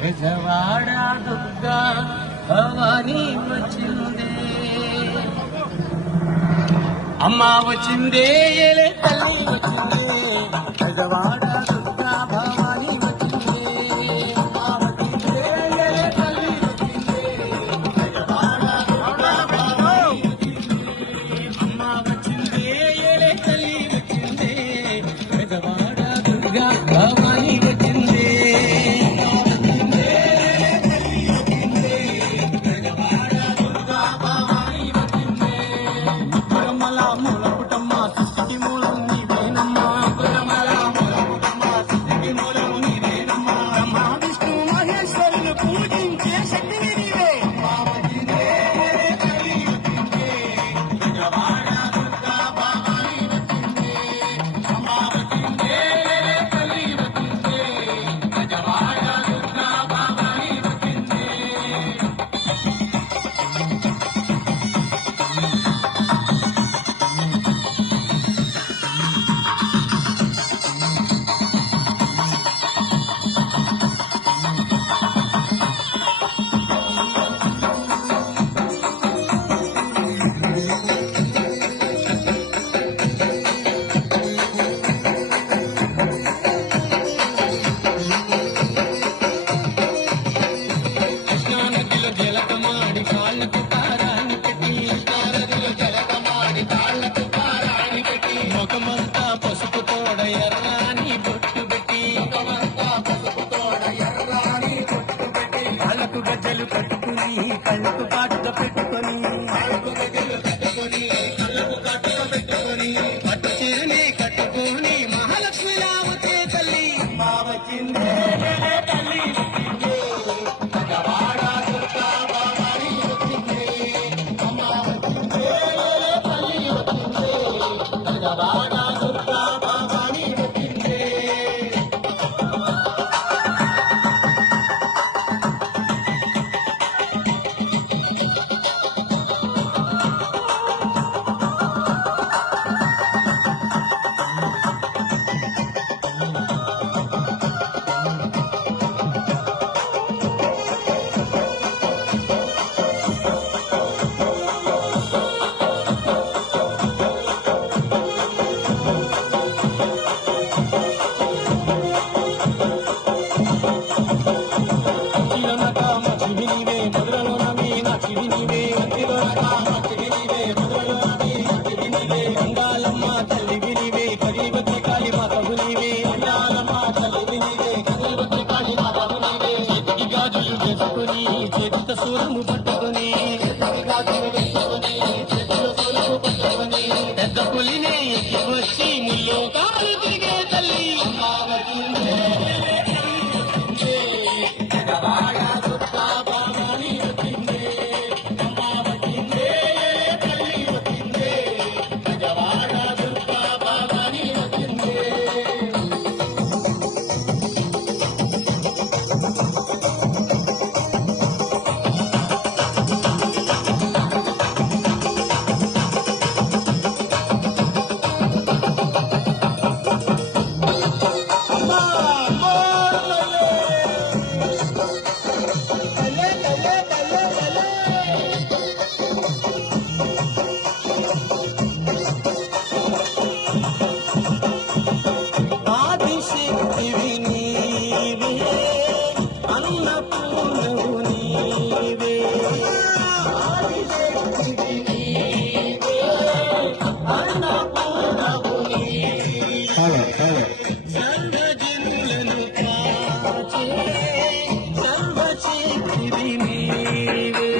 బెజవాడ దుర్గా భవానీ వచ్చిందే, అమ్మ వచ్చిందే, ఏలే తల్లి వచ్చిందే, బెజవాడ దుర్గా భవానీ వచ్చిందే, అమ్మ వచ్చిందే, ఏలే తల్లి వచ్చిందే, బెజవాడ దుర్గా భవానీ వచ్చిందే, అమ్మ వచ్చిందే, ఏలే తల్లి వచ్చిందే, బెజవాడ దుర్గా భవానీ వచ్చిందే. ముఖమంతా పసుపు తోడ ఎర్రాని బొట్టు పెట్టి, కాళ్ళకు గజ్జలు కట్టుకుని కళ్ళకు కాటుగా పెట్టుకొని, పట్టు చీరని కట్టుకొని మహాలక్ష్మిలా వచ్చే తల్లి మా వచ్చిందే, తల్లి వచ్చిందే, బెజవాడ దుర్గా భవానీ వచ్చిందే, అమ్మ వచ్చిందే, తల్లి వచ్చిందే, బెజవాడ దుర్గా భవానీ వచ్చిందే. చేతితో సూరము పట్టుకొని, పెద్ద పులినే ఎక్కి వచ్చి ముల్లో కాలు తిరిగే తల్లి అమ్మ వచ్చిందే, బెజవాడ దుర్గా భవానీ వచ్చిందే, అమ్మ వచ్చిందే, తల్లి వచ్చిందే, బెజవాడ దుర్గా భవానీ వచ్చిందే. ఆదిశక్తివి నీవే, అన్నపూర్ణ